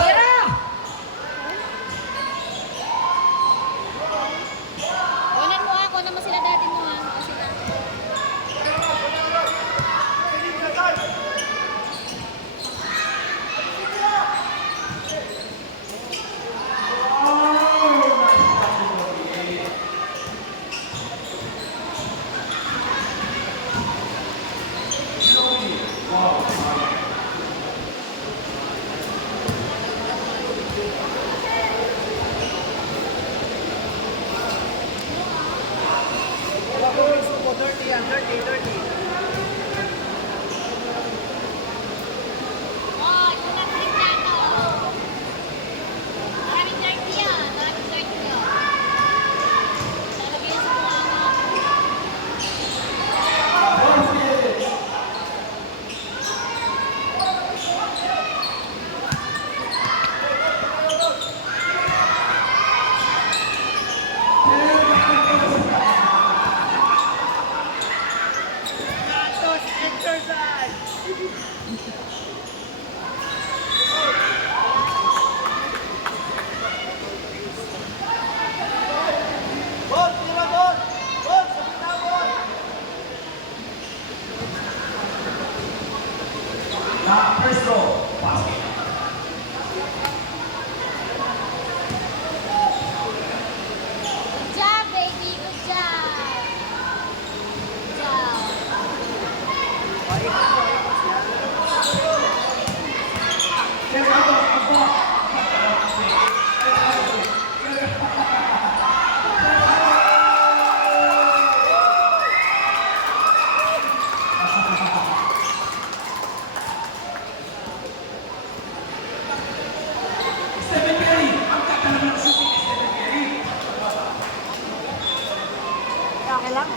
Tira! Kunan mo ako naman sila dati mo ha. Kasi na. Oh, ito na Cristiano. Maraming dirty yan. Maraming dirty yan. Lalagyan sa mga First row, basket. Good job, baby. Good job. Good job. Stephen Curry. Ang kakalang ng shooting ni Stephen Curry. Okay lang.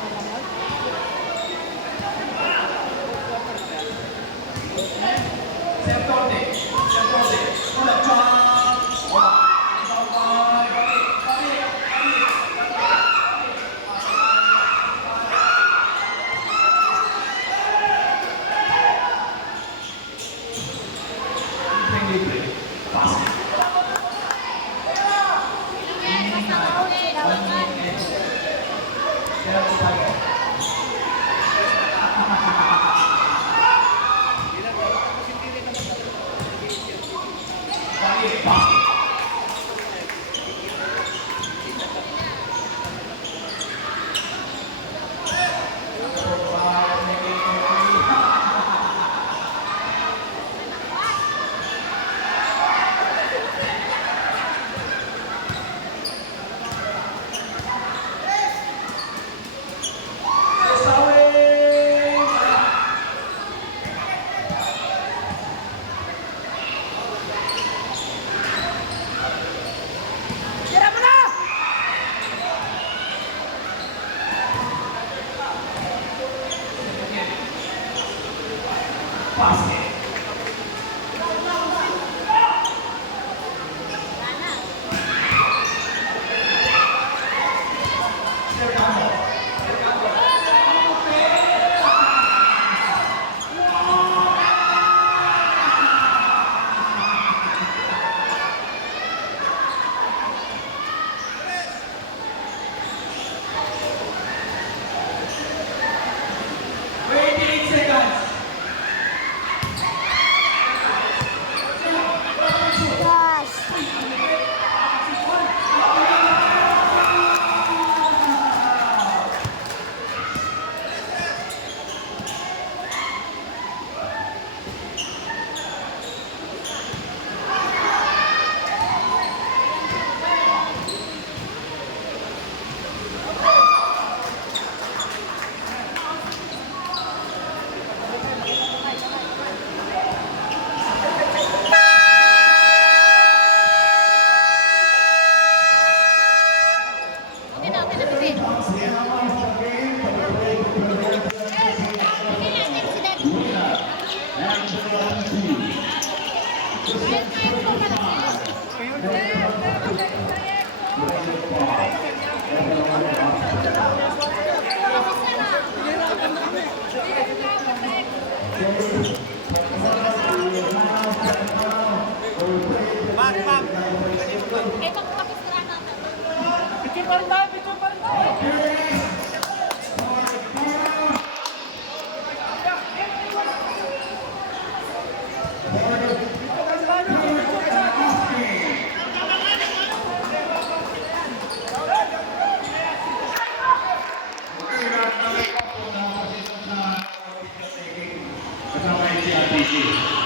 Sir Torte. Sir Torte. Ulat chance. Wala. Bawal. Balik. Balik. Libre. Basket. Eh, magpapistrahan natin. Kasama yung CRPC.